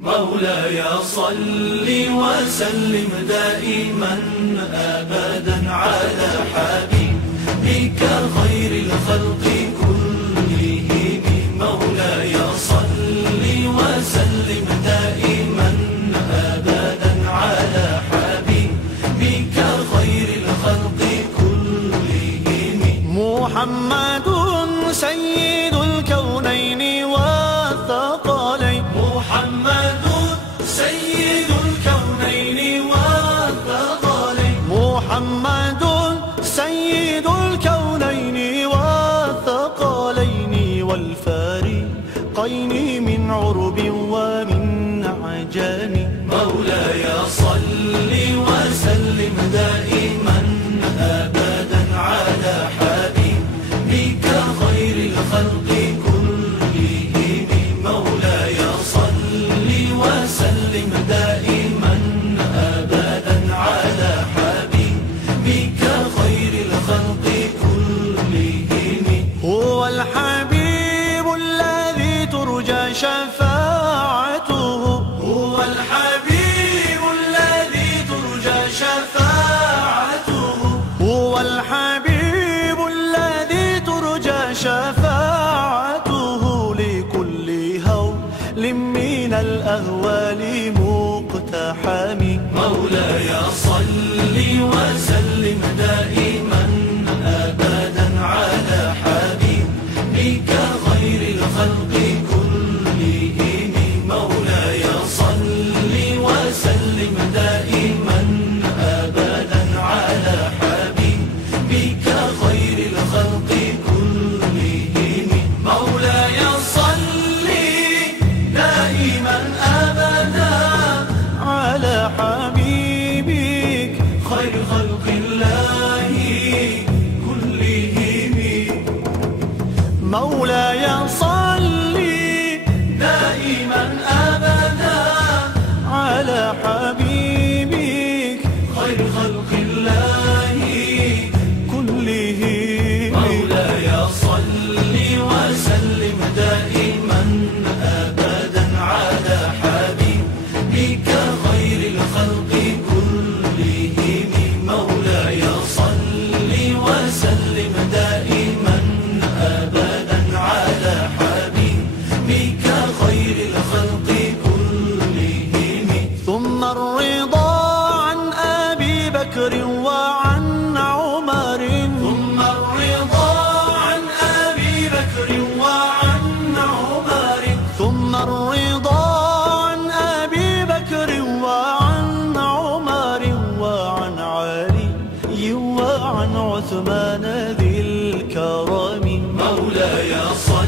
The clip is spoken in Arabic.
مولاي صل وسلم دائما أبدا على حبيبك خير الخلق كلهم. مولاي صل وسلم دائما أبدا على حبيبك خير الخلق كلهم. محمد سيد الكونين والثقلين. محمد سيد الكونين والثقلين. محمد سيد الكونين والثقلين والفارقين من عرب ومن عجم. مولاي صل وسلم دائما أبدا على حبيبك خير الخلق كلهم. مولاي صل وسلم دائما أبدا على حبيبك خير الخلق كلهم. هو الحبيب الذي ترجى شفاعته. هو الحبيب الذي ترجى شفاعته. هو الحبيب الذي ترجى شفاعته لكل هول من الأهوال مقتحم. مولاي صل وسلم دائما أبدا على حبيبك خير الخلق كلهم. مولاي صل وسلم دائما أبدا على حبيبك خير الخلق كلهم. مولاي صل دائما أبدا على حبيبك خير خلق الله كلهم. مولاي صل دائما أبدا على حبيبك خير خلق الله كلهم. مولاي صل وسلم دائما أبدا على حبيبك خير الخلق كلهم. مولاي صل وسلم دائما أبدا على حبيبك خير الخلق كلهم. ثم الرضا عن أبي بكر وعن عمر. ثم الرضا عن أبي بكر وعن عمر. ثم الرضا عن أبي بكر وعن عمر وعن علي وعن عثمان ذي الكرم. مولاي صل